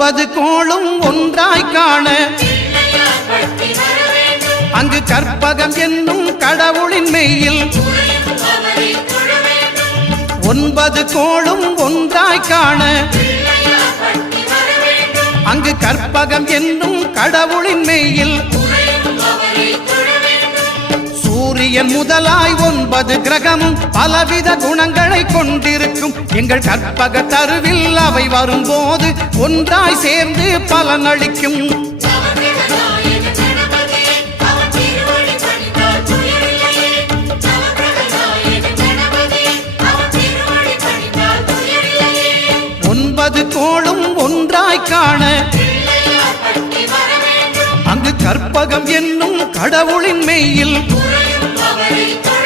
9 கோளும் ஒன்றாய் காண அங்கு கற்பகம் என்னும் கடவுளின் மெய்யில் 9 கோளும் ஒன்றாய் காண அங்கு கற்பகம் என்னும் கடவுளின் மெய்யில் சூரியன் முதலாய் 9 கிரகமும் பலவித குணங்களை கொண்டிருக்கும் எங்கள் கற்பக தருவில் அவை வரும்போது ஒன்றாய் சேர்ந்து பலனளிக்கும். கோளும் ஒன்றாய் காண அங்கு கற்பகம் என்னும் கடவுளின் மெய்யில்